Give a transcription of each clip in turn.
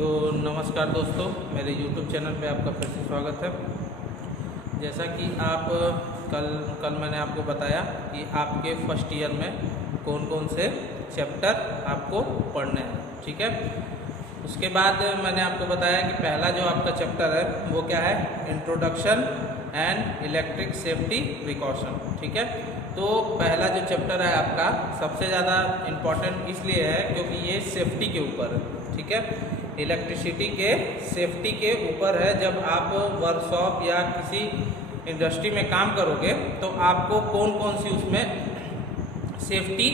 तो नमस्कार दोस्तों, मेरे YouTube चैनल पे आपका फिर से स्वागत है। जैसा कि आप कल मैंने आपको बताया कि आपके फर्स्ट ईयर में कौन कौन से चैप्टर आपको पढ़ने हैं, ठीक है। उसके बाद मैंने आपको बताया कि पहला जो आपका चैप्टर है वो क्या है, introduction and electric safety precaution, ठीक है। तो पहला जो चैप्टर है आपका सबसे ज़्यादा इम्पॉर्टेंट इसलिए है क्योंकि ये सेफ्टी के ऊपर है, ठीक है। इलेक्ट्रिसिटी के सेफ्टी के ऊपर है। जब आप वर्कशॉप या किसी इंडस्ट्री में काम करोगे तो आपको कौन कौन सी उसमें सेफ्टी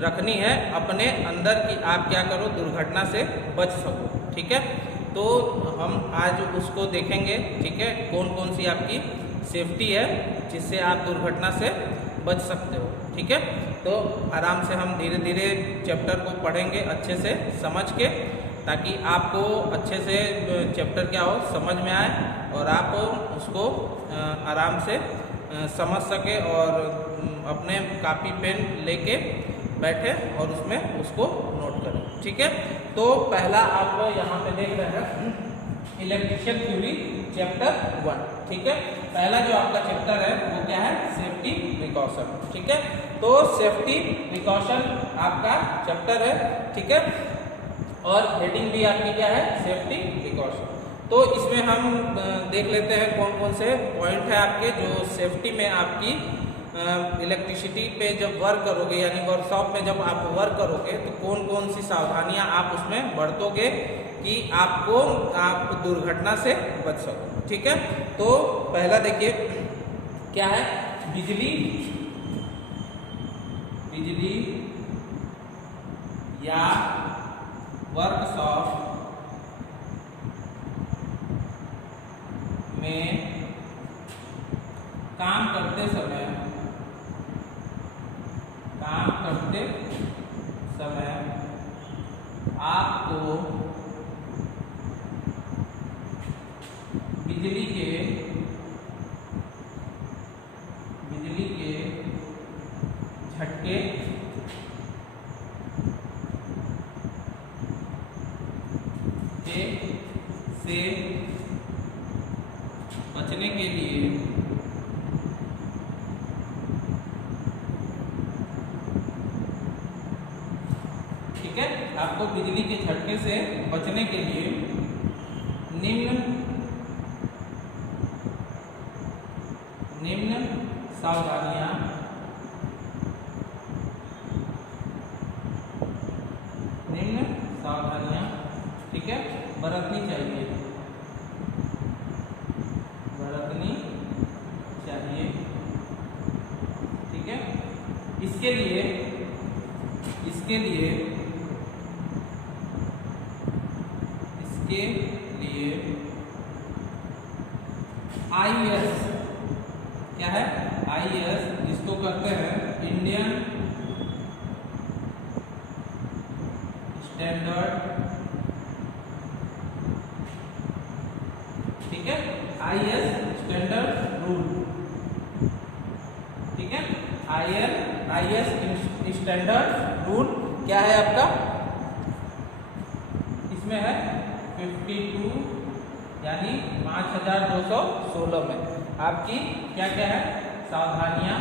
रखनी है अपने अंदर की, आप क्या करो दुर्घटना से बच सको, ठीक है। तो हम आज उसको देखेंगे, ठीक है, कौन कौन सी आपकी सेफ्टी है जिससे आप दुर्घटना से बच सकते हो, ठीक है। तो आराम से हम धीरे धीरे चैप्टर को पढ़ेंगे अच्छे से समझ के, ताकि आपको अच्छे से चैप्टर क्या हो समझ में आए और आप उसको आराम से समझ सके और अपने कापी पेन लेके बैठे और उसमें उसको नोट करें, ठीक है। तो पहला आप यहाँ पे देख रहे हैं इलेक्ट्रिशियन थ्योरी चैप्टर 1, ठीक है। पहला जो आपका चैप्टर है वो क्या है, सेफ्टी प्रिकॉशन, ठीक है। तो सेफ्टी प्रिकॉशन आपका चैप्टर है, ठीक है, और हेडिंग भी आपकी क्या है, सेफ्टी प्रिकॉशन। तो इसमें हम देख लेते हैं कौन कौन से पॉइंट है आपके जो सेफ्टी में आपकी इलेक्ट्रिसिटी पे जब वर्क करोगे यानी वर्कशॉप में जब आप वर्क करोगे तो कौन कौन सी सावधानियां आप उसमें बरतोगे कि आप दुर्घटना से बच सको, ठीक है। तो पहला देखिए क्या है, बिजली या वर्कशॉप में काम करते समय आपको बिजली के झटके से बचने के लिए ठीक है, आपको बिजली के झटके से बचने के लिए निम्न सावधानियां ठीक है बरतनी चाहिए, ठीक है। इसके लिए IS क्या है, IS जिसको कहते हैं इंडियन स्टैंडर्ड, ठीक है, IS स्टैंडर्ड रूल, ठीक है। IS स्टैंडर्ड रूल क्या है आपका, इसमें है 52 यानी 5216 में आपकी क्या क्या है सावधानियां,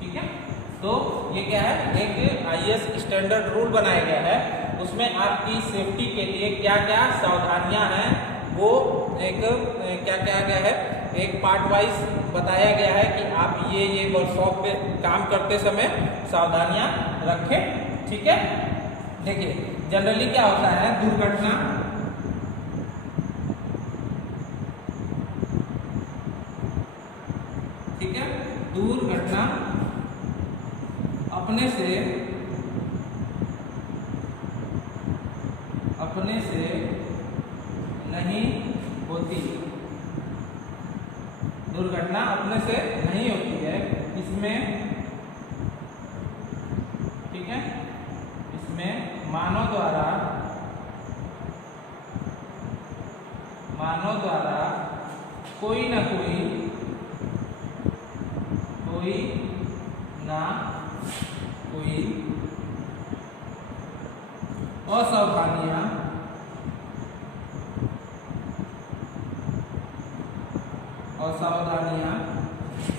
ठीक है। तो ये क्या है, एक IS स्टैंडर्ड रूल बनाया गया है, उसमें आपकी सेफ्टी के लिए क्या क्या सावधानियां हैं वो एक क्या क्या गया है, एक पार्ट वाइज बताया गया है कि आप ये वर्कशॉप पे काम करते समय सावधानियां रखें, ठीक है। देखिए जनरली क्या होता है, दुर्घटना ठीक है, दुर्घटना अपने से नहीं होती, दुर्घटना अपने से नहीं होती है, इसमें ठीक है, इसमें मानव द्वारा कोई ना कोई असावधानियां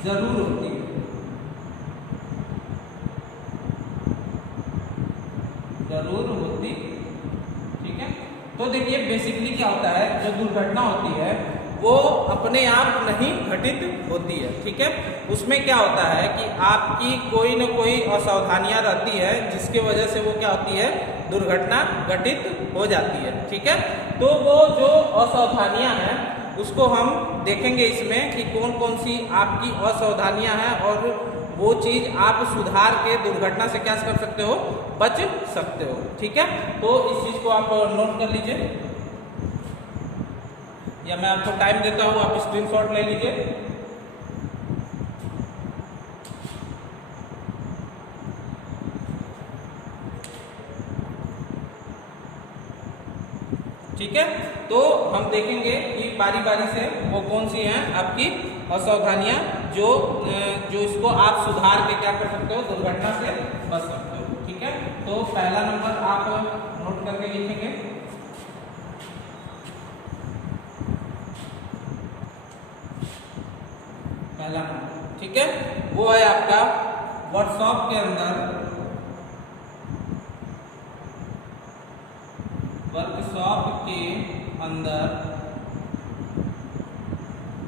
जरूर होती है, जरूर होती। ठीक है, तो देखिए बेसिकली क्या होता है, जो दुर्घटना होती है वो अपने आप नहीं घटित होती है। ठीक है, उसमें क्या होता है कि आपकी कोई न कोई असावधानियां रहती है जिसकी वजह से वो क्या होती है, दुर्घटना घटित हो जाती है। ठीक है, तो वो जो असावधानियां हैं उसको हम देखेंगे इसमें कि कौन कौन सी आपकी असावधानियां हैं और वो चीज आप सुधार के दुर्घटना से क्या कर सकते हो, बच सकते हो। ठीक है, तो इस चीज को आप नोट कर लीजिए या मैं आपको टाइम देता हूं, आप स्क्रीनशॉट ले लीजिए। ठीक है, तो हम देखेंगे कि बारी बारी से वो कौन सी हैं आपकी असावधानियां जो इसको आप सुधार के क्या कर सकते हो, दुर्घटना से बच सकते हो। ठीक है, तो पहला नंबर आप नोट करके लिखेंगे। पहला नंबर, ठीक है, वो है आपका वर्कशॉप के अंदर,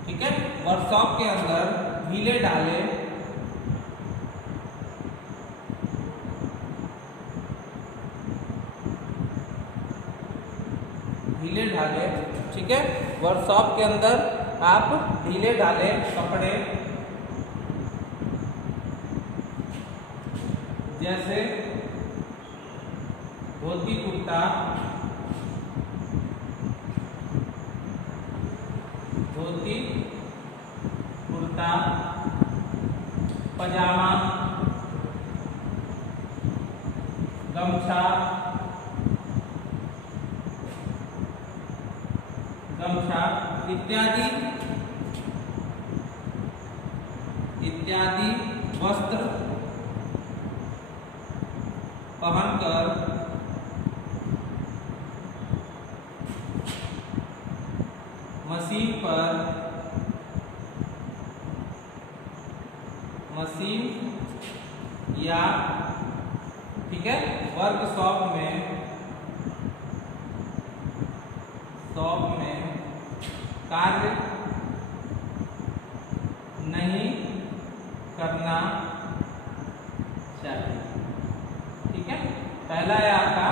ठीक है, वर्कशॉप के अंदर ढीले ढाले ठीक है, वर्कशॉप के अंदर आप ढीले ढाले कपड़े जैसे धोती कुर्ता, पजामा, गमछा इत्यादि वस्त्र पहनकर मशीन या ठीक है वर्कशॉप में कार्य नहीं करना चाहिए। ठीक है, पहला है आपका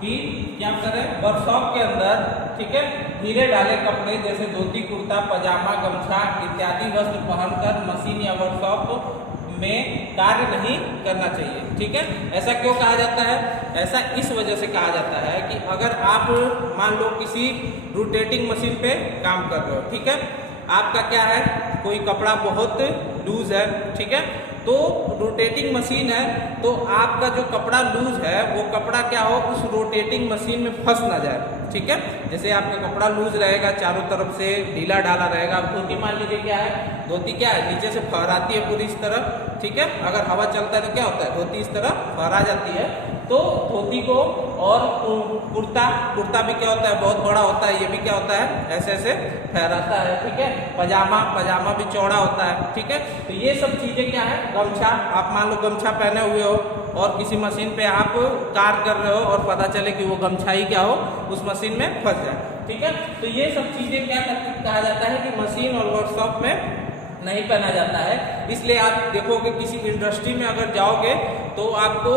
कि क्या करें, वर्कशॉप के अंदर ठीक है ढीले ढाले कपड़े जैसे धोती कुर्ता पजामा गमछा इत्यादि वस्त्र पहनकर मशीन या वर्कशॉप में कार्य नहीं करना चाहिए। ठीक है, ऐसा क्यों कहा जाता है, ऐसा इस वजह से कहा जाता है कि अगर आप मान लो किसी रोटेटिंग मशीन पे काम कर रहे हो, ठीक है, आपका क्या है, कोई कपड़ा बहुत लूज है, ठीक है, तो रोटेटिंग मशीन है तो आपका जो कपड़ा लूज है वो कपड़ा क्या हो, उस रोटेटिंग मशीन में फंस ना जाए। ठीक है, जैसे आपका कपड़ा लूज रहेगा, चारों तरफ से ढीला ढाला रहेगा। धोती मान लीजिए क्या है, धोती क्या है, नीचे से फहराती है पूरी इस तरह। ठीक है, अगर हवा चलता है तो क्या होता है, धोती इस तरह फहरा जाती है। तो धोती को और कुर्ता भी क्या होता है, बहुत बड़ा होता है, ये भी क्या होता है, ऐसे ऐसे फहराता है। ठीक है, पजामा भी चौड़ा होता है। ठीक है, तो ये सब चीजें क्या है, गमछा, आप मान लो गमछा पहने हुए हो और किसी मशीन पे आप कार्य कर रहे हो और पता चले कि वो गमछा ही क्या हो, उस मशीन में फंस जाए। ठीक है, तो ये सब चीजें क्या कहा जाता है कि मशीन और वर्कशॉप में नहीं पहना जाता है। इसलिए आप देखोगे किसी इंडस्ट्री में अगर जाओगे तो आपको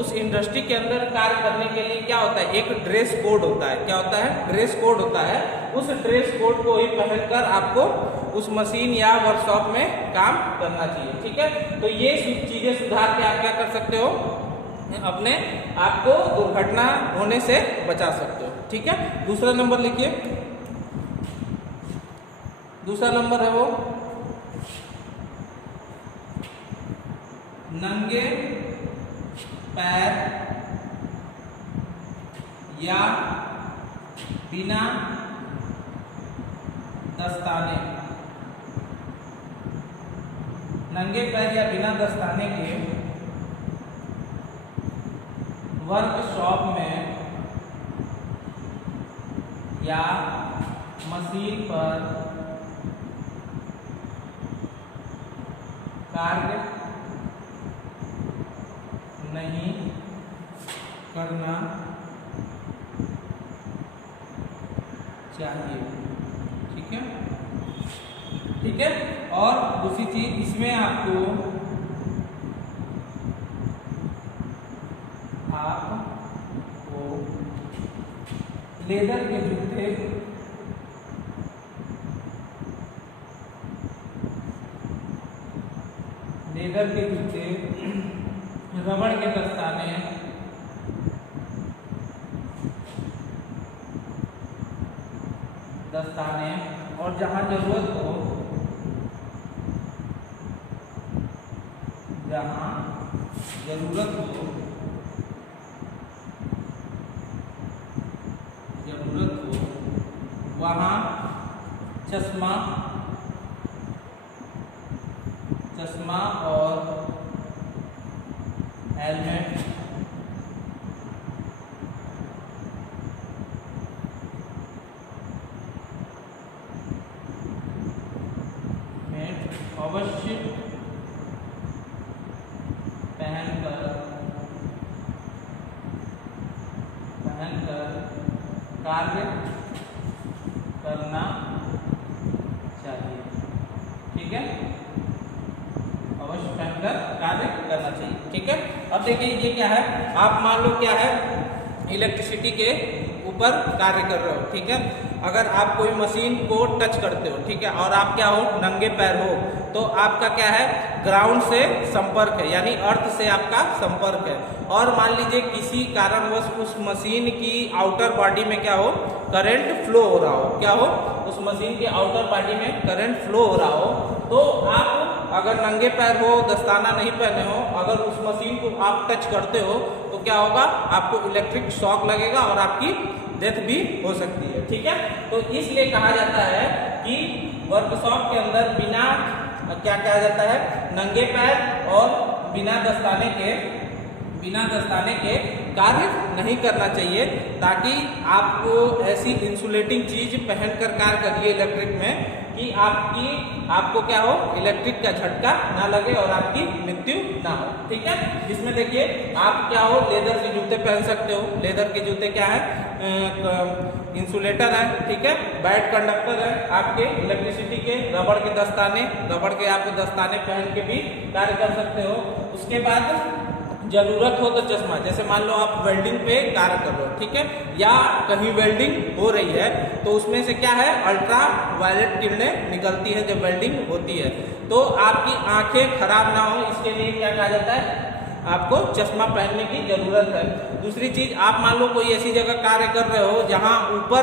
उस इंडस्ट्री के अंदर कार्य करने के लिए क्या होता है, एक ड्रेस कोड होता है। क्या होता है, ड्रेस कोड होता है। उस ड्रेस कोड को ही पहनकर आपको उस मशीन या वर्कशॉप में काम करना चाहिए। ठीक है, तो ये चीजें सुधार के आप क्या कर सकते हो, अपने आप को दुर्घटना होने से बचा सकते हो। ठीक है, दूसरा नंबर लिखिए, दूसरा नंबर है वो नंगे पैर या बिना दस्ताने, नंगे पैर या बिना दस्ताने के वर्कशॉप में या मशीन पर कार्य नहीं करना चाहिए। ठीक है, ठीक है। और दूसरी चीज इसमें आपको लेदर के जूते रबड़ के दस्ताने और जहां जरूरत हो वहां चश्मा और हेलमेट अवश्य पहनकर कार्य करना चाहिए। ठीक है, अवश्य पहनकर कार्य करना चाहिए। ठीक है, अब देखिए ये क्या है, आप मान लो क्या है, इलेक्ट्रिसिटी के ऊपर कार्य कर रहे हो। ठीक है, अगर आप कोई मशीन को टच करते हो, ठीक है, और आप क्या हो, नंगे पैर हो, तो आपका क्या है, ग्राउंड से संपर्क है, यानी अर्थ से आपका संपर्क है। और मान लीजिए किसी कारणवश उस मशीन की आउटर बॉडी में क्या हो, करंट फ्लो हो रहा हो, क्या हो, उस मशीन के आउटर बॉडी में करंट फ्लो हो रहा हो, तो आप अगर नंगे पैर हो, दस्ताना नहीं पहने हो, अगर उस मशीन को आप टच करते हो तो क्या होगा, आपको इलेक्ट्रिक शॉक लगेगा और आपकी डेथ भी हो सकती है। ठीक है, तो इसलिए कहा जाता है कि वर्कशॉप के अंदर बिना क्या कहा जाता है, नंगे पैर और बिना दस्ताने के कार्य नहीं करना चाहिए, ताकि आपको ऐसी इंसुलेटिंग चीज पहनकर कार्य करिए इलेक्ट्रिक में कि आपको क्या हो, इलेक्ट्रिक का झटका ना लगे और आपकी मृत्यु ना हो। ठीक है, जिसमें देखिए आप क्या हो, लेदर के जूते पहन सकते हो। लेदर के जूते क्या है, इंसुलेटर है। ठीक है, बैड कंडक्टर है आपके इलेक्ट्रिसिटी के। रबड़ के दस्ताने पहन के भी कार्य कर सकते हो। उसके बाद जरूरत हो तो चश्मा, जैसे मान लो आप वेल्डिंग पे कार्य कर रहे हो, ठीक है, या कहीं वेल्डिंग हो रही है तो उसमें से क्या है, अल्ट्रा वायलेट किरणें निकलती है जब वेल्डिंग होती है, तो आपकी आंखें खराब ना हो, इसके लिए क्या कहा जाता है, आपको चश्मा पहनने की जरूरत है। दूसरी चीज, आप मान लो कोई ऐसी जगह कार्य कर रहे हो जहां ऊपर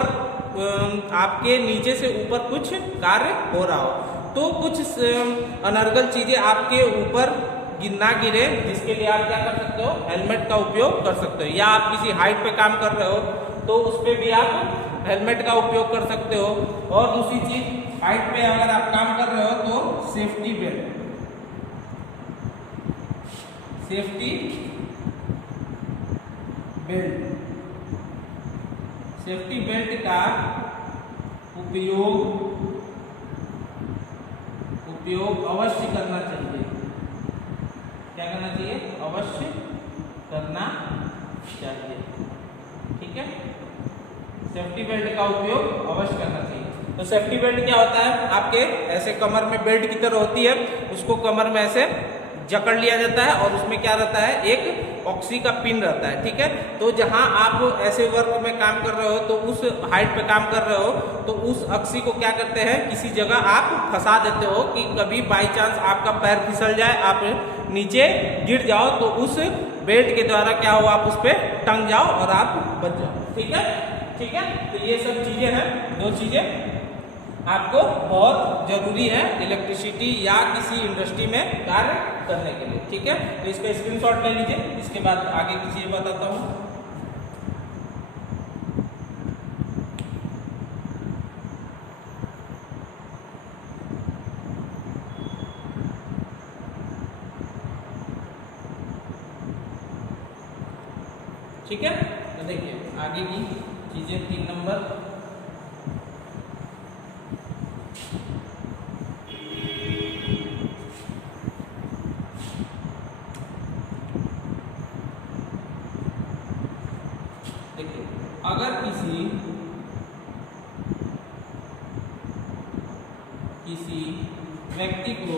आपके नीचे से ऊपर कुछ कार्य हो रहा हो, तो कुछ अनर्गल चीजें आपके ऊपर ना गिरे, जिसके लिए आप क्या कर सकते हो, हेलमेट का उपयोग कर सकते हो। या आप किसी हाइट पे काम कर रहे हो तो उस पे भी आप हेलमेट का उपयोग कर सकते हो। और दूसरी चीज, हाइट पे अगर आप काम कर रहे हो तो सेफ्टी बेल्ट का उपयोग अवश्य करना चाहिए। क्या करना चाहिए, अवश्य करना चाहिए। ठीक है, सेफ्टी बेल्ट का उपयोग अवश्य करना चाहिए। तो सेफ्टी बेल्ट क्या होता है, आपके ऐसे कमर में बेल्ट की तरह होती है, उसको कमर में ऐसे जकड़ लिया जाता है और उसमें क्या रहता है, एक ऑक्सी का पिन रहता है। ठीक है, तो जहां आप ऐसे वर्क में काम कर रहे हो, तो उस हाइट पे काम कर रहे हो, तो उस ऑक्सी को क्या करते हैं, किसी जगह आप फंसा देते हो कि कभी बाई चांस आपका पैर फिसल जाए, आप नीचे गिर जाओ, तो उस बेल्ट के द्वारा क्या हो, आप उस पर टंग जाओ और आप बच जाओ। ठीक है, ठीक है, तो ये सब चीजें हैं, दो चीजें आपको बहुत जरूरी है इलेक्ट्रिसिटी या किसी इंडस्ट्री में कार्य करने के लिए। ठीक है, तो इसका स्क्रीनशॉट ले लीजिए, इसके बाद आगे की चीजें बताता हूँ। ठीक है, तो देखिए आगे की चीजें, 3 नंबर किसी व्यक्ति को,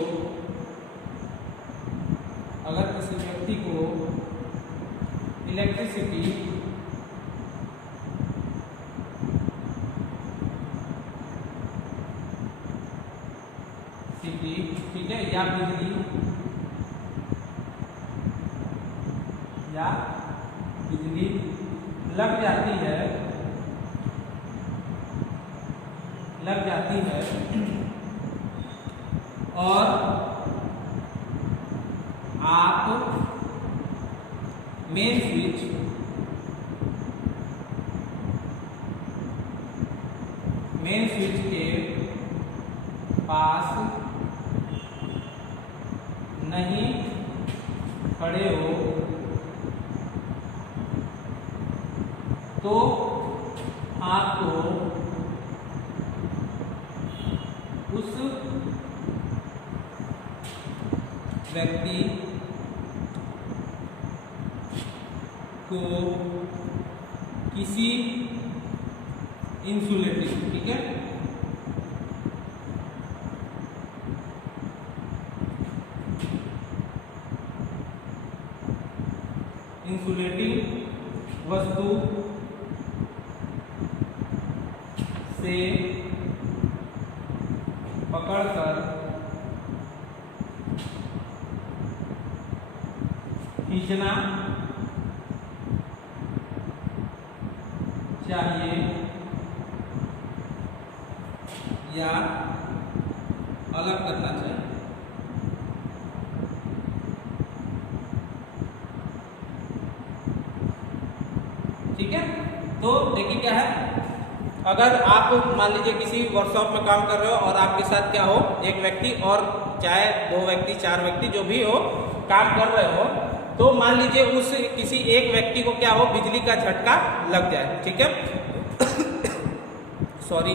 अगर किसी व्यक्ति को इलेक्ट्रिसिटी ठीक है, या बिजली लग जाती है और आप मेन स्विच के पास नहीं खड़े हो तो आपको उस व्यक्ति को किसी इंसुलेटिंग, ठीक है, इंसुलेटिंग वस्तु से पकड़कर खींचना चाहिए या अलग करना चाहिए। ठीक है, तो देखिए क्या है, अगर आप मान लीजिए किसी वर्कशॉप में काम कर रहे हो और आपके साथ क्या हो, एक व्यक्ति और चाहे 2 व्यक्ति 4 व्यक्ति जो भी हो काम कर रहे हो, तो मान लीजिए उस किसी एक व्यक्ति को क्या हो, बिजली का झटका लग जाए। ठीक है सॉरी,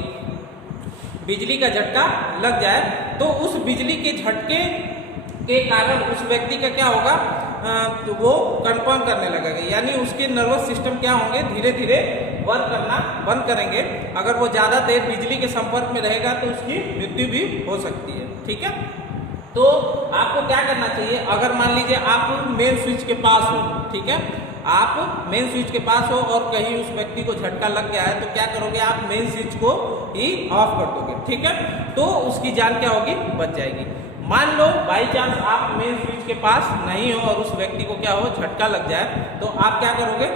बिजली का झटका लग जाए तो उस बिजली के झटके के कारण उस व्यक्ति का क्या होगा, तो वो कंफर्म करने लगेगा, यानी उसके नर्वस सिस्टम क्या होंगे, धीरे धीरे वर्क करना बंद करेंगे। अगर वो ज़्यादा देर बिजली के संपर्क में रहेगा तो उसकी मृत्यु भी हो सकती है। ठीक है, तो आपको क्या करना चाहिए, अगर मान लीजिए आप मेन स्विच के पास हो, ठीक है, आप मेन स्विच के पास हो और कहीं उस व्यक्ति को झटका लग गया है, तो क्या करोगे, आप मेन स्विच को ही ऑफ कर दोगे। ठीक है, तो उसकी जान क्या होगी, बच जाएगी। मान लो बाई चांस आप मेन स्विच के पास नहीं हो और उस व्यक्ति को क्या हो, झटका लग जाए, तो आप क्या करोगे,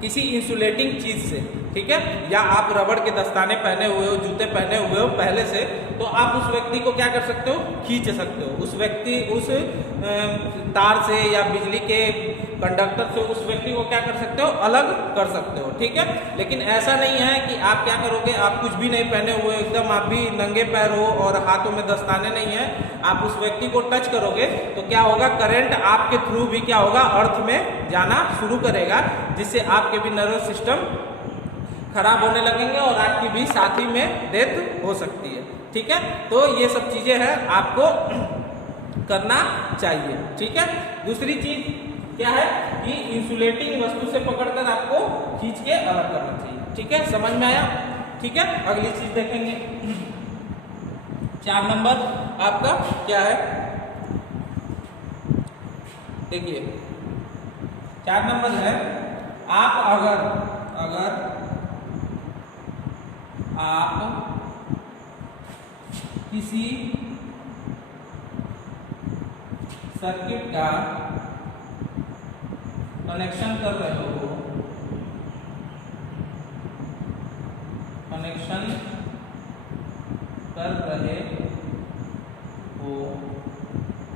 किसी इंसुलेटिंग चीज से, ठीक है, या आप रबड़ के दस्ताने पहने हुए हो, जूते पहने हुए हो पहले से, तो आप उस व्यक्ति को क्या कर सकते हो, खींच सकते हो। उस व्यक्ति उस तार से या बिजली के कंडक्टर से उस व्यक्ति को क्या कर सकते हो, अलग कर सकते हो। ठीक है, लेकिन ऐसा नहीं है कि आप क्या करोगे, आप कुछ भी नहीं पहने हुए, एकदम आप भी नंगे पैर हो और हाथों में दस्ताने नहीं है, आप उस व्यक्ति को टच करोगे तो क्या होगा, करंट आपके थ्रू भी क्या होगा, अर्थ में जाना शुरू करेगा, जिससे आपके भी नर्वस सिस्टम खराब होने लगेंगे और आपकी भी साथ ही में डेथ हो सकती है। ठीक है, तो ये सब चीजें हैं आपको करना चाहिए। ठीक है, दूसरी चीज क्या है कि इंसुलेटिंग वस्तु से पकड़कर आपको खींच के अलग करना चाहिए। ठीक है, समझ में आया। ठीक है, अगली चीज देखेंगे, 4 नंबर आपका क्या है, देखिए 4 नंबर है, आप अगर आप किसी सर्किट का कनेक्शन कर रहे हो,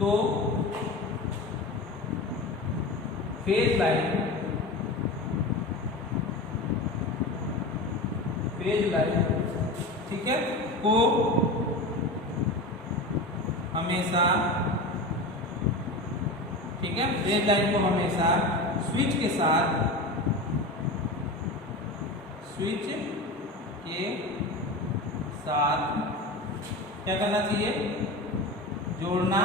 तो फेज लाइन ठीक है को हमेशा, ठीक है, फेज लाइन को हमेशा स्विच के साथ क्या करना चाहिए, जोड़ना,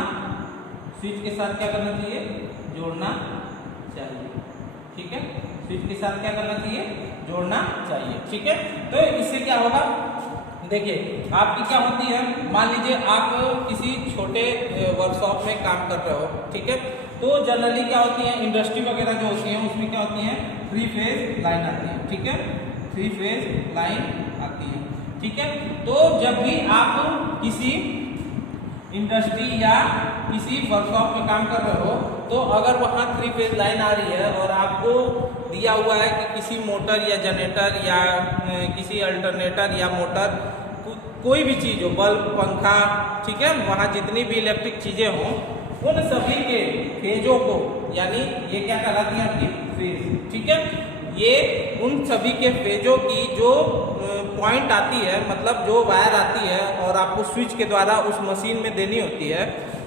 स्विच के साथ क्या करना चाहिए, जोड़ना चाहिए। ठीक है, स्विच के साथ क्या करना चाहिए, जोड़ना चाहिए। ठीक है, तो इससे क्या होगा, देखिए आपकी क्या होती है, मान लीजिए आप किसी छोटे वर्कशॉप में काम कर रहे हो, ठीक है, तो जनरली क्या होती है, इंडस्ट्री वगैरह जो होती है उसमें क्या होती है, 3 फेज लाइन आती है, ठीक है, 3 फेज लाइन आती है, ठीक है। तो जब भी आप किसी इंडस्ट्री या किसी वर्कशॉप में काम कर रहे हो, तो अगर वहाँ 3 फेज लाइन आ रही है और आपको दिया हुआ है कि किसी मोटर या जनरेटर या किसी अल्टरनेटर या मोटर कोई भी चीज़ हो, बल्ब, पंखा, ठीक है, वहाँ जितनी भी इलेक्ट्रिक चीज़ें हों, उन सभी के फेजों को, यानी ये क्या कहलाती है आपकी फेज, ठीक है, ये उन सभी के फेजों की जो पॉइंट आती है, मतलब जो वायर आती है और आपको स्विच के द्वारा उस मशीन में देनी होती है,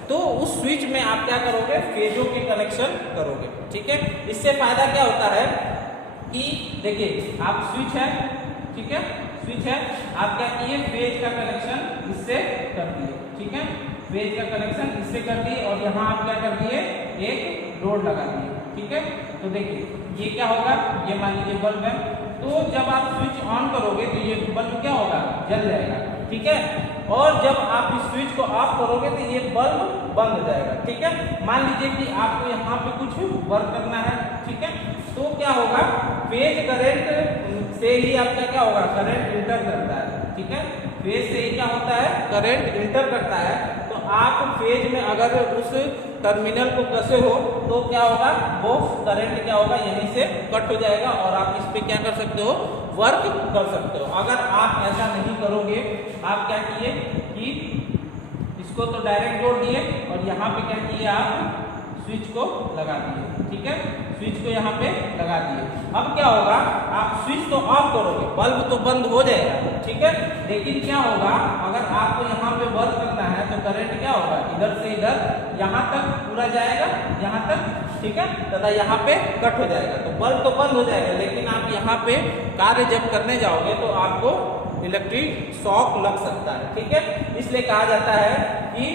तो उस स्विच में आप क्या करोगे, फेजों के कनेक्शन करोगे, ठीक है। इससे फायदा क्या होता है कि देखिए आप स्विच है, ठीक है, स्विच है, आप क्या किए, फेज का कनेक्शन इससे कर दिए, ठीक है, फेज का कनेक्शन इससे कर दिए और यहाँ आप क्या कर दिए, एक लोड लगा दिए, ठीक है। तो देखिए ये क्या होगा, ये मान लीजिए बल्ब है, तो जब आप स्विच ऑन करोगे तो ये बल्ब क्या होगा, जल जाएगा, ठीक है, और जब आप इस स्विच को ऑफ करोगे तो ये बल्ब बंद हो जाएगा, ठीक है। मान लीजिए कि आपको यहाँ पे कुछ वर्क करना है, ठीक है, तो क्या होगा, फेज करंट से ही आपका क्या होगा, करंट इंटर करता है, ठीक है, फेज से ही क्या होता है, करंट इंटर करता है। तो आप फेज में अगर उस टर्मिनल को कसे हो तो क्या होगा, वो करंट क्या होगा, यहीं से कट हो जाएगा और आप इस पे क्या कर सकते हो, वर्क कर सकते हो। अगर आप ऐसा नहीं करोगे, आप क्या किए कि इसको तो डायरेक्ट जोड़ दिए और यहाँ पे क्या किए, आप स्विच को लगा दिए, ठीक है, स्विच को यहाँ पे लगा दिए। अब क्या होगा, आप स्विच तो ऑफ करोगे, बल्ब तो बंद हो जाएगा, ठीक है, लेकिन क्या होगा, अगर आपको यहाँ पे वर्क करना है तो करंट क्या होगा, इधर से इधर यहाँ तक पूरा जाएगा, यहाँ तक, ठीक है, तथा यहाँ पे कट हो जाएगा, तो बल्ब तो बंद हो जाएगा, लेकिन आप यहाँ पे कार्य जब करने जाओगे तो आपको इलेक्ट्रिक शॉक लग सकता है, ठीक है। इसलिए कहा जाता है कि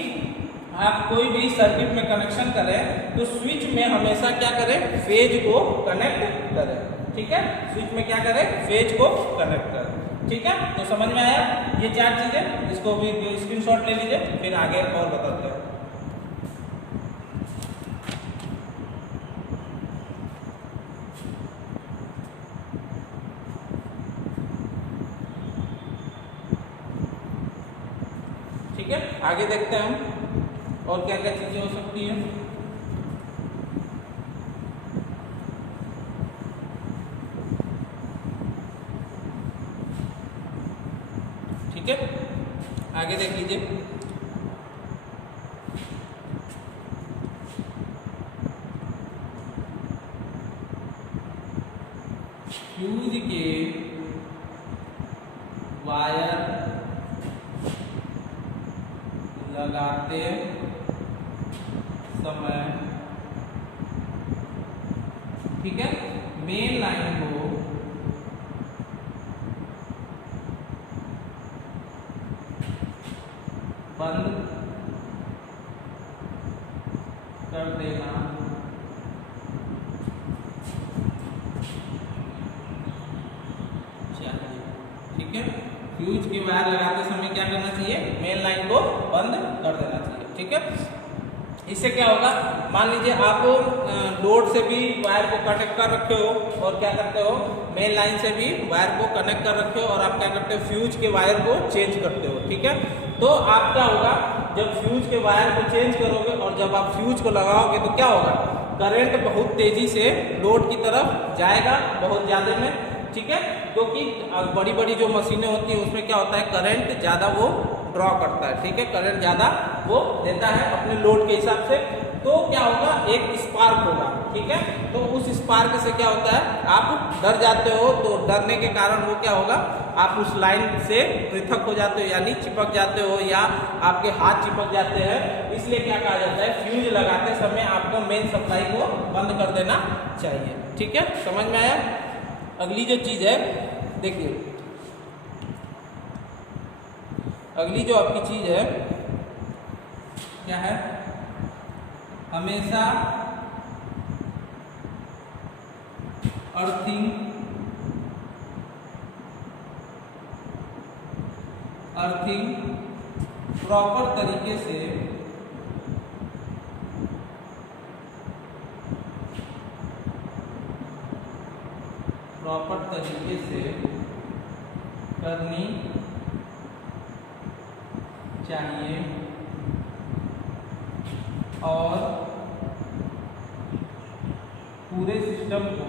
आप कोई भी सर्किट में कनेक्शन करें तो स्विच में हमेशा क्या करें, फेज को कनेक्ट करें, ठीक है, स्विच में क्या करें, फेज को कनेक्ट करें, ठीक है। तो समझ में आया ये 4 चीजें, इसको भी स्क्रीनशॉट ले लीजिए, फिर आगे और बताते हैं। ठीक है, आगे देखते हैं हम और क्या क्या चीजें हो सकती हैं। ठीक है, आगे देख लीजिए, फ्यूज के वायर लगाते समय, ठीक है, मेन लाइन को बंद कर देना चाहिए, ठीक है। फ्यूज की वायर लगाते समय क्या करना चाहिए, मेन लाइन को बंद कर देना चाहिए, ठीक है। इससे क्या होगा, मान लीजिए आप लोड से भी वायर को कनेक्ट कर रखे हो और क्या करते हो, मेन लाइन से भी वायर को कनेक्ट कर रखे हो और आप क्या करते हो, फ्यूज के वायर को चेंज करते हो, ठीक है। तो आप क्या होगा, जब फ्यूज के वायर को चेंज करोगे और जब आप फ्यूज को लगाओगे तो क्या होगा, करंट बहुत तेजी से लोड की तरफ जाएगा, बहुत ज्यादा में, ठीक है, क्योंकि बड़ी बड़ी जो मशीनें होती हैं उसमें क्या होता है, करंट ज्यादा वो ड्रॉ करता है, ठीक है, करंट ज्यादा वो देता है अपने लोड के हिसाब से। तो क्या होगा, एक स्पार्क होगा, ठीक है, तो उस स्पार्क से क्या होता है, आप डर जाते हो, तो डरने के कारण वो क्या होगा, आप उस लाइन से पृथक हो जाते हो, यानी चिपक जाते हो या आपके हाथ चिपक जाते हैं। इसलिए क्या कहा जाता है, फ्यूज लगाते समय आपको मेन सप्लाई को बंद कर देना चाहिए, ठीक है, समझ में आया। अगली जो चीज है, देखिए अगली जो आपकी चीज है क्या है, हमेशा अर्थिंग अर्थिंग प्रॉपर तरीके से करनी चाहिए और पूरे सिस्टम को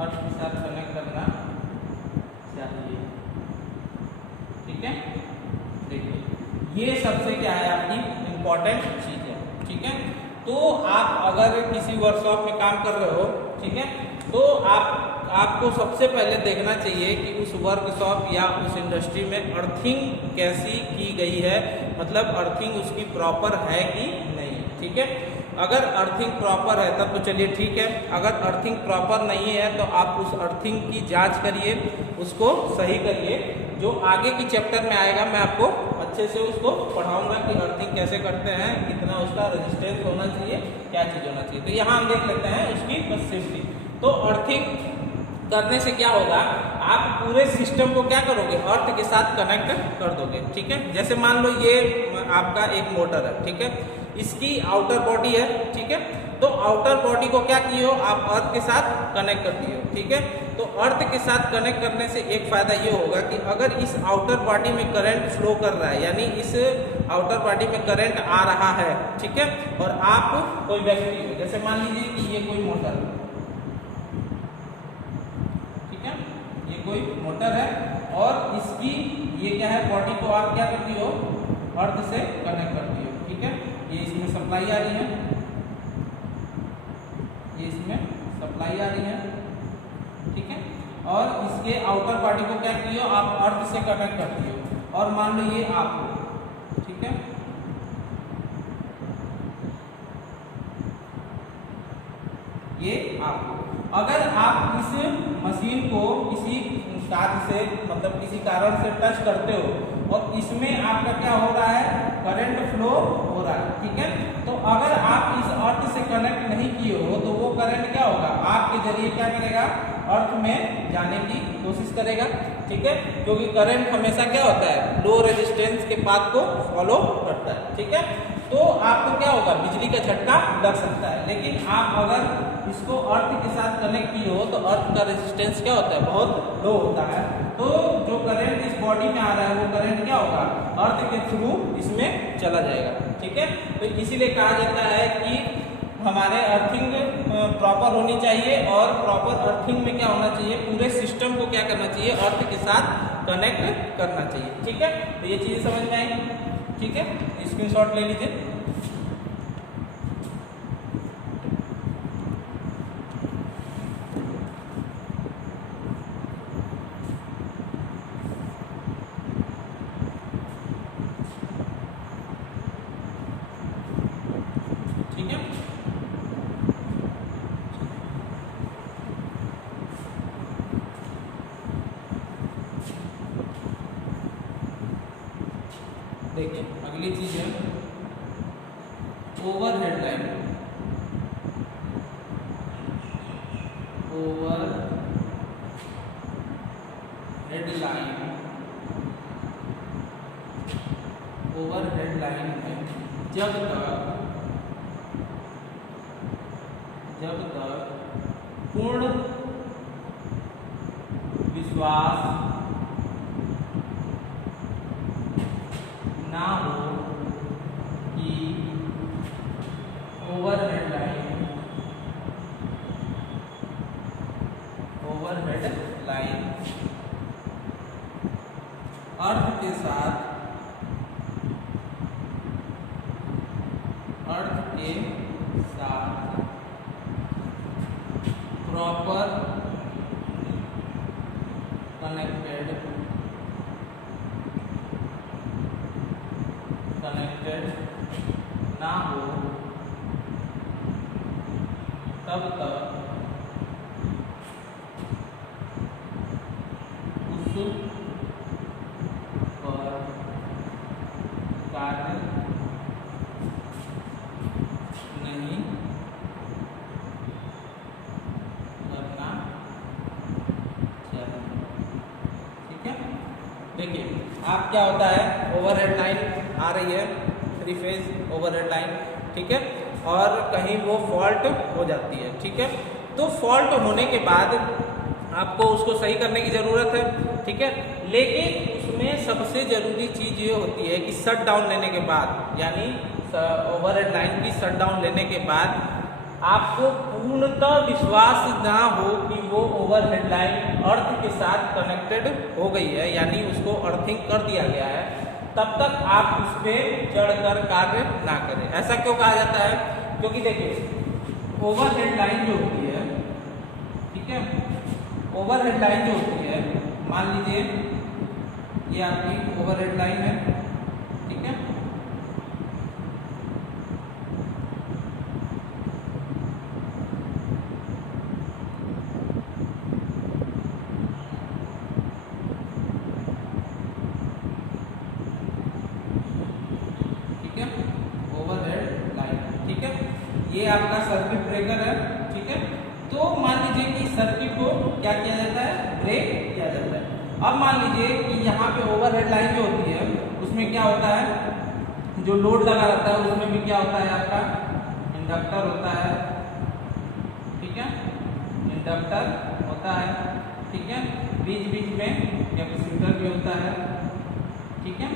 अर्थ के साथ कनेक्ट करना चाहिए। ठीक है, देखिए ये सबसे क्या है आपकी इम्पोर्टेंट चीज है। ठीक है, तो आप अगर किसी वर्कशॉप में काम कर रहे हो, ठीक है, तो आपको सबसे पहले देखना चाहिए कि उस वर्कशॉप या उस इंडस्ट्री में अर्थिंग कैसी की गई है, मतलब अर्थिंग उसकी प्रॉपर है कि नहीं। ठीक है, अगर अर्थिंग प्रॉपर है तब तो चलिए ठीक है, अगर अर्थिंग प्रॉपर नहीं है तो आप उस अर्थिंग की जांच करिए, उसको सही करिए। जो आगे की चैप्टर में आएगा मैं आपको अच्छे से उसको पढ़ाऊंगा कि अर्थिंग कैसे करते हैं, कितना उसका रेजिस्टेंस होना चाहिए, क्या चीज़ होना चाहिए। तो यहाँ हम देख लेते हैं उसकी बस सेफ्टी। तो अर्थिंग करने से क्या होगा, आप पूरे सिस्टम को क्या करोगे, अर्थ के साथ कनेक्ट कर दोगे। ठीक है, जैसे मान लो ये आपका एक मोटर है, ठीक है, इसकी आउटर बॉडी है, ठीक है, तो आउटर बॉडी को क्या किए हो आप, अर्थ के साथ कनेक्ट कर दिए हो। ठीक है, तो अर्थ के साथ कनेक्ट करने से एक फायदा ये होगा कि अगर इस आउटर बॉडी में करंट फ्लो कर रहा है, यानी इस आउटर बॉडी में करंट आ रहा है, ठीक है, और आप कोई व्यक्ति हो, जैसे मान लीजिए कि ये कोई मोटर है, कोई मोटर है, और इसकी ये क्या है, बॉडी को आप क्या करती हो, अर्थ से कनेक्ट करती हो। ठीक है, ये इसमें सप्लाई आ रही है, ठीक है, और इसके आउटर बॉडी को क्या की हो आप, अर्थ से कनेक्ट करती हो। और मान लो ये आप हो, ठीक है, ये आप हो। अगर आप इस मशीन को किसी कार्य से, मतलब किसी कारण से टच करते हो और इसमें आपका क्या हो रहा है, करंट फ्लो हो रहा है, ठीक है, तो अगर आप इस अर्थ से कनेक्ट नहीं किए हो तो वो करंट क्या होगा, आपके जरिए क्या करेगा, अर्थ में जाने की कोशिश करेगा। ठीक है, क्योंकि करंट हमेशा क्या होता है, लो रेजिस्टेंस के पाथ को फॉलो करता है। ठीक है, तो आपको क्या होगा, बिजली का झटका लग सकता है। लेकिन आप अगर इसको अर्थ के साथ कनेक्ट किए हो तो अर्थ का रेजिस्टेंस क्या होता है, बहुत लो होता है, तो जो करंट इस बॉडी में आ रहा है वो करंट क्या होगा, अर्थ के थ्रू इसमें चला जाएगा। ठीक है, तो इसीलिए कहा जाता है कि हमारे अर्थिंग प्रॉपर होनी चाहिए, और प्रॉपर अर्थिंग में क्या होना चाहिए, पूरे सिस्टम को क्या करना चाहिए, अर्थ के साथ कनेक्ट करना चाहिए। ठीक है, तो ये चीज़ें समझ में आएंगी। ठीक है, स्क्रीनशॉट ले लीजिए। ठीक है, देखिए अगली चीज है over headline. Over headline, over headline में जब तक पूर्ण विश्वास ना हो कि ओवरहेड लाइन अर्थ के साथ प्रॉपर कनेक्टेड ना हो तब तक उस पर कार्य नहीं करना चाहिए। ठीक है, देखिए आप क्या होता है, ओवरहेड लाइन आ रही है, 3 फेज ओवरहेड लाइन, ठीक है, और कहीं वो फॉल्ट हो जाती है। ठीक है, तो फॉल्ट होने के बाद आपको उसको सही करने की ज़रूरत है। ठीक है, लेकिन उसमें सबसे ज़रूरी चीज़ ये होती है कि शट डाउन लेने के बाद, यानी ओवरहेड लाइन की शट डाउन लेने के बाद आपको पूर्णतः विश्वास ना हो कि वो ओवरहेड लाइन अर्थ के साथ कनेक्टेड हो गई है, यानी उसको अर्थिंग कर दिया गया है, तब तक आप उस पर चढ़कर कार्य ना करें। ऐसा क्यों कहा जाता है? क्योंकि देखिए ओवरहेड लाइन जो होती है, ठीक है, ओवरहेड लाइन जो होती है, मान लीजिए ये आपकी ओवरहेड लाइन है, ठीक है, ओवरहेड लाइन, ठीक है, ये आपका सर्किट ब्रेकर है। ठीक है, तो मान लीजिए कि सर्किट को क्या किया जाता है, ब्रेक किया जाता है। अब मान लीजिए कि यहाँ पे ओवरहेड लाइन जो होती है उसमें क्या होता है, जो लोड लगा रहता है उसमें भी क्या होता है, आपका इंडक्टर होता है। ठीक है, इंडक्टर होता है, ठीक है, बीच बीच में कैपेसिटर भी होता है। ठीक है,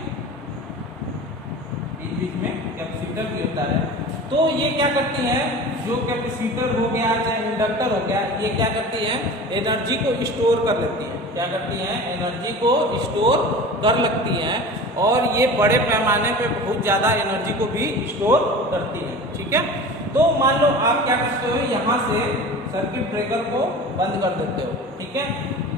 बीच बीच में कैपेसिटर भी होता है। तो ये क्या करती हैं, जो कैपेसिटर हो गया चाहे इंडक्टर हो गया, ये क्या करती हैं, एनर्जी को स्टोर कर लेती हैं। क्या करती हैं, एनर्जी को स्टोर कर लगती हैं, और ये बड़े पैमाने पे बहुत ज़्यादा एनर्जी को भी स्टोर करती हैं। ठीक है, तो मान लो आप क्या करते हो, यहाँ से सर्किट ब्रेकर को बंद कर देते हो। ठीक है,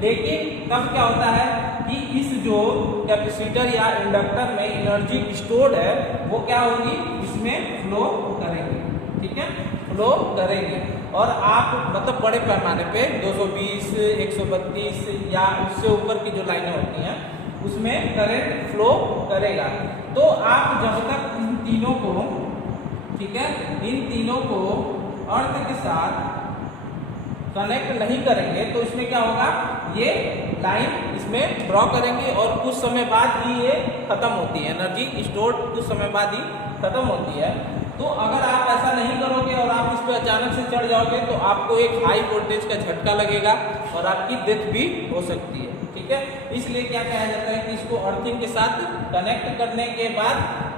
लेकिन तब क्या होता है कि इस जो कैपेसिटर या इंडक्टर में एनर्जी स्टोर्ड है वो क्या होगी, इसमें फ्लो करेंगे। ठीक है, फ्लो करेंगे, और आप मतलब बड़े पैमाने पे 220, 132 या उससे ऊपर की जो लाइनें होती हैं उसमें करंट फ्लो करेगा। तो आप जब तक इन तीनों को, ठीक है, इन तीनों को अर्थ के साथ कनेक्ट नहीं करेंगे तो इसमें क्या होगा, ये लाइन इसमें ड्रॉ करेंगे और कुछ समय बाद ही ये खत्म होती है, एनर्जी स्टोर कुछ समय बाद ही खत्म होती है। तो अगर आप ऐसा नहीं करोगे और आप इस पर अचानक से चढ़ जाओगे तो आपको एक हाई वोल्टेज का झटका लगेगा और आपकी डेथ भी हो सकती है। ठीक है, इसलिए क्या कहा जाता है कि इसको अर्थिंग के साथ कनेक्ट करने के बाद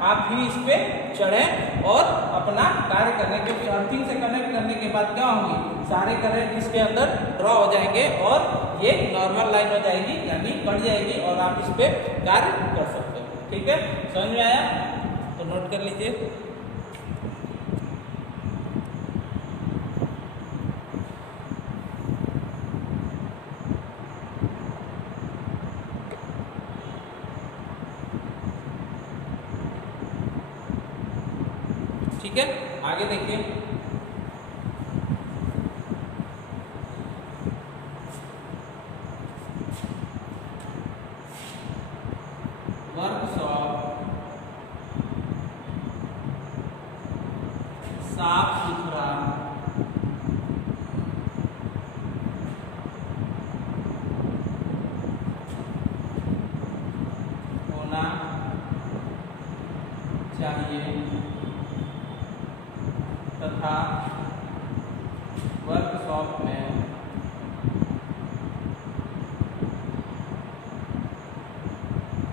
आप भी इस पे चढ़ें और अपना कार्य करें, क्योंकि अर्थिंग से कनेक्ट करने के बाद क्या होंगी, सारे करंट इसके अंदर ड्रॉ हो जाएंगे और ये नॉर्मल लाइन हो जाएगी, यानी कट जाएगी और आप इस पे कार्य कर सकते हो। ठीक है, समझ में आया? तो नोट कर लीजिए। ठीक है, आगे देखिए, वर्कशॉप साफ सुथरा होना चाहिए तथा वर्कशॉप में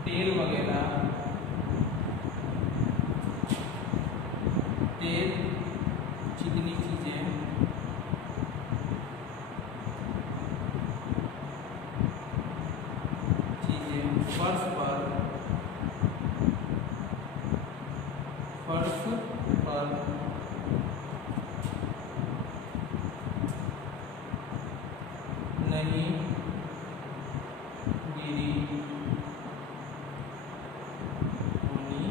तेल वगैरह, तेल चिकनी चीज़ें फर्श पर नहीं गिरी होनी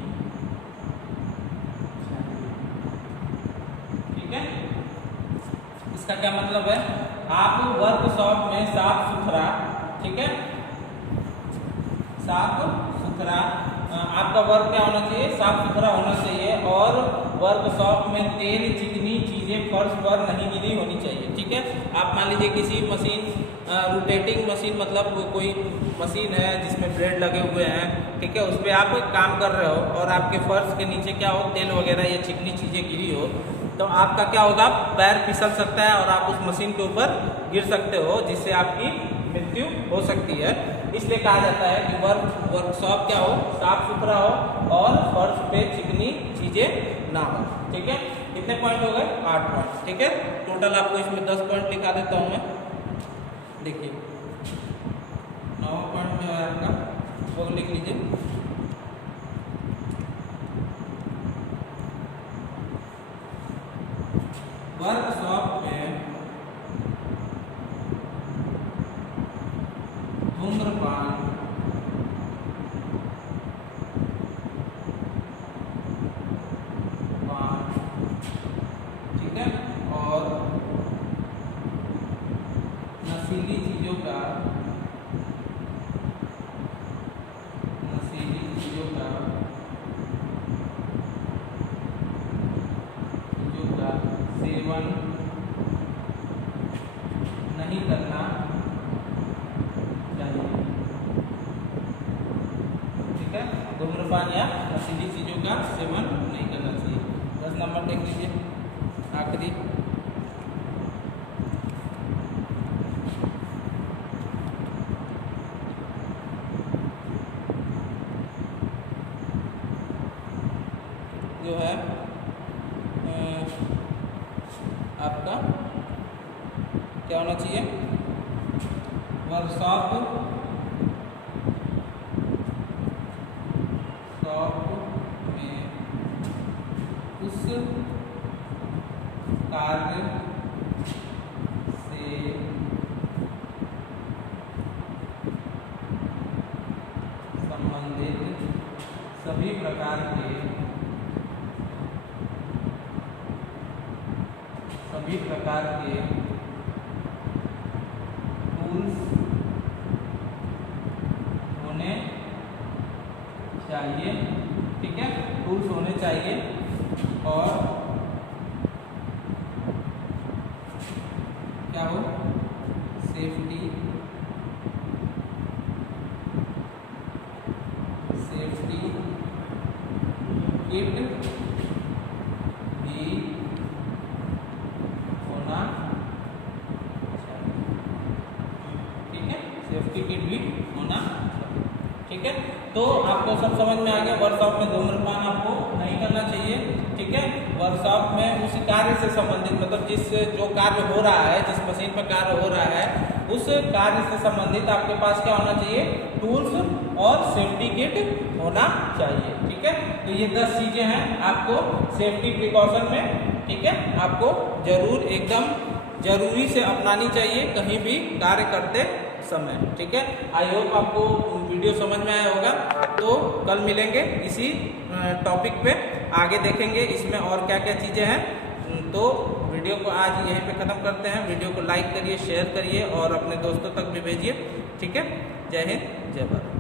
चाहिए। इसका क्या मतलब है, आप वर्कशॉप में साफ सुथरा, ठीक है, साफ सुथरा, आपका वर्क क्या होना चाहिए, साफ सुथरा होना चाहिए, और वर्कशॉप में तेल चिकनी चीजें फर्श पर नहीं गिरी होनी चाहिए, ठीक है। आप मान लीजिए किसी मशीन, रोटेटिंग मशीन, मतलब कोई मशीन है जिसमें ब्लेड लगे हुए हैं, ठीक है, उस पर आप काम कर रहे हो और आपके फर्श के नीचे क्या हो, तेल वगैरह या चिकनी चीजें गिरी हो, तो आपका क्या होगा, पैर फिसल सकता है और आप उस मशीन के ऊपर गिर सकते हो, जिससे आपकी मृत्यु हो सकती है। इसलिए कहा जाता है कि वर्कशॉप क्या हो, साफ सुथरा हो और फर्श पे चिकनी चीजें ना हो, ठीक है। कितने पॉइंट हो गए, 8 पॉइंट, ठीक है। टोटल आपको इसमें 10 पॉइंट लिखा देता हूं मैं, देखिए 9 पॉइंट में है आपका, वो लिख लीजिए। वर्कशॉप में धूम्रपान ठीक है, और नशीली चीजों का सेवन नहीं करना चाहिए, ठीक है। धूम्रपान या नशीली चीजों का सेवन नहीं करना चाहिए। 10 नंबर देख लीजिए, आखिरी, जो है आपका क्या होना चाहिए, वर्कशॉप में उस कार्य से संबंधित सभी प्रकार के टूल्स होने चाहिए, ठीक है, टूल्स होने चाहिए, और क्या हो, सेफ्टी किट भी होना चाहिए, ठीक है, सेफ्टी किट भी होना, ठीक है। तो आपको सब समझ में आ गया, वर्कशॉप में धूम्रपान आपको नहीं करना चाहिए, ठीक है। वर्कशॉप में उस कार्य से संबंधित, मतलब जो कार्य हो रहा है, जिस मशीन पर कार्य हो रहा है, उस कार्य से संबंधित आपके पास क्या होना चाहिए, टूल्स और सेफ्टी किट होना चाहिए, ठीक है। तो ये 10 चीजें हैं आपको सेफ्टी प्रिकॉशन में, ठीक है, आपको जरूर एकदम जरूरी से अपनानी चाहिए कहीं भी कार्य करते समय, ठीक है। आई होप आपको वीडियो समझ में आया होगा। तो कल मिलेंगे इसी टॉपिक पे, आगे देखेंगे इसमें और क्या क्या चीज़ें हैं। तो वीडियो को आज यहीं पे ख़त्म करते हैं। वीडियो को लाइक करिए, शेयर करिए और अपने दोस्तों तक भी भेजिए, ठीक है। जय हिंद, जय भारत।